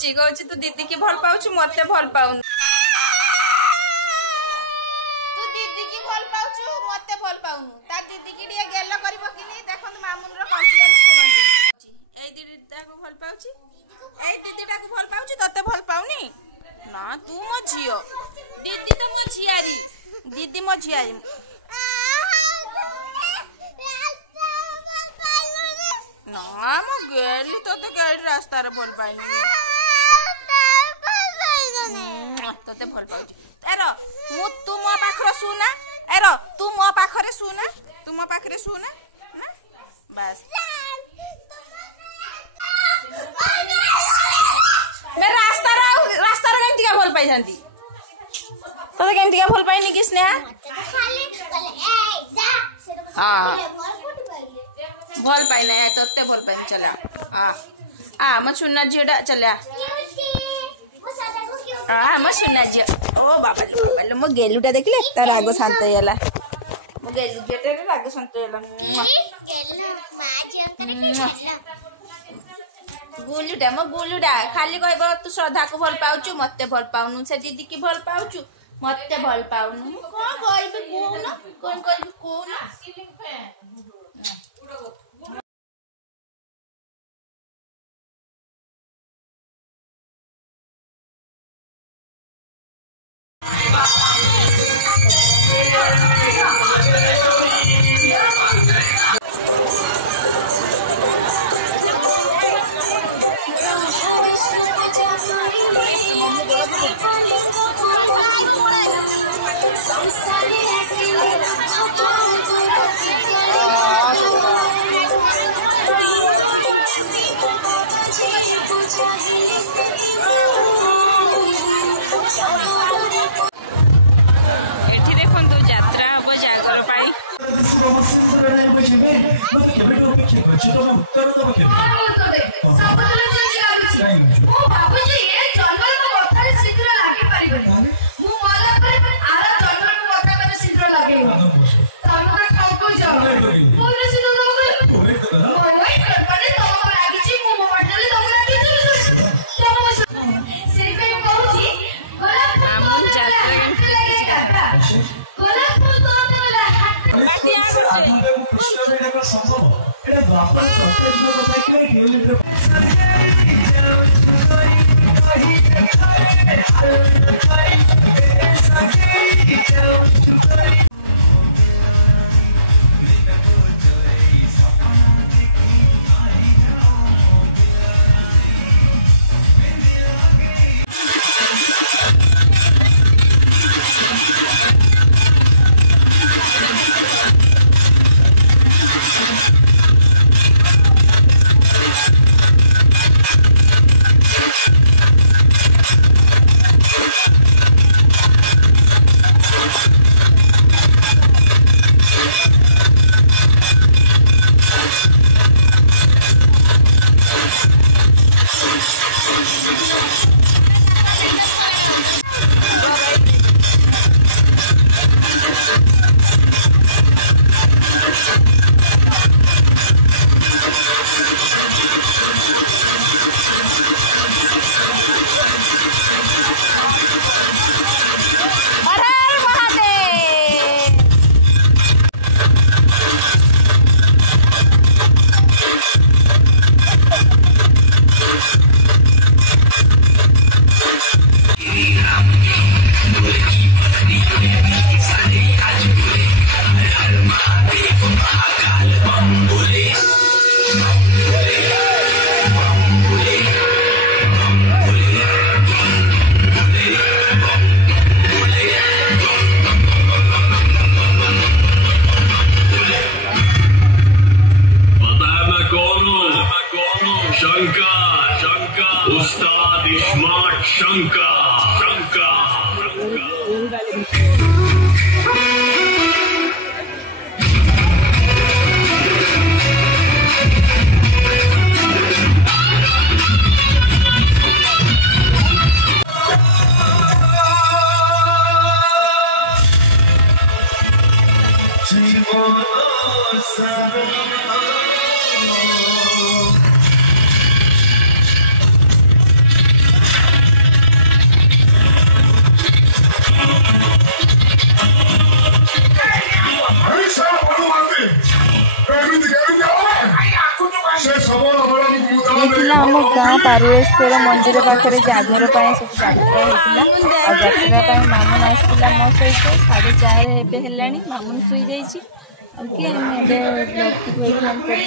कहूँ तू दीदी की भल पाऊ मत भल पाऊन तू दीदी की भल पाऊ मत भल पाऊनु ता दीदी की गेल कर देख मामुन कम्प्लेन शुणु ए दीदी को भल पाऊ दीदीटा को भल पाऊ ते भल पाऊनी ना तू मो झील दीदी तो मो झियारी दीदी मो झियारी ना मो गेली तो गेली रास्ता रे भल पाइनी तोते भल पाउची एरो मु तू मो पाखरे सुना एरो तू मो पाखरे सुना तू मो पाखरे सुना ना बस मैं रास्ता रे केमती का भल पाई जानती तोते केमती का भल पाइनी कि स्नेहा हां भल पाइना है तोते भल पाइनी चला हां म सुनना जीडा चला म सुनना जी ओ बाबा लो म गेलुटा देखले त राग शांत होला म गेलु जेटे राग शांत होला गुलुडा खाली कहब तू श्रद्धा को भल पाउछु मते भल पाउनु से दीदी की भल पाउछु मते भल पाउनु कोन कहबे कोन कोन कहबे कोन ये आम गाँ पारुलेश्वर मंदिर पाखे जागर सब जात्रा होता और जात्रा मामुन आसला मो सहित 4:30 है मामुन शुई जाइए ब्लॉग टी वेट कर।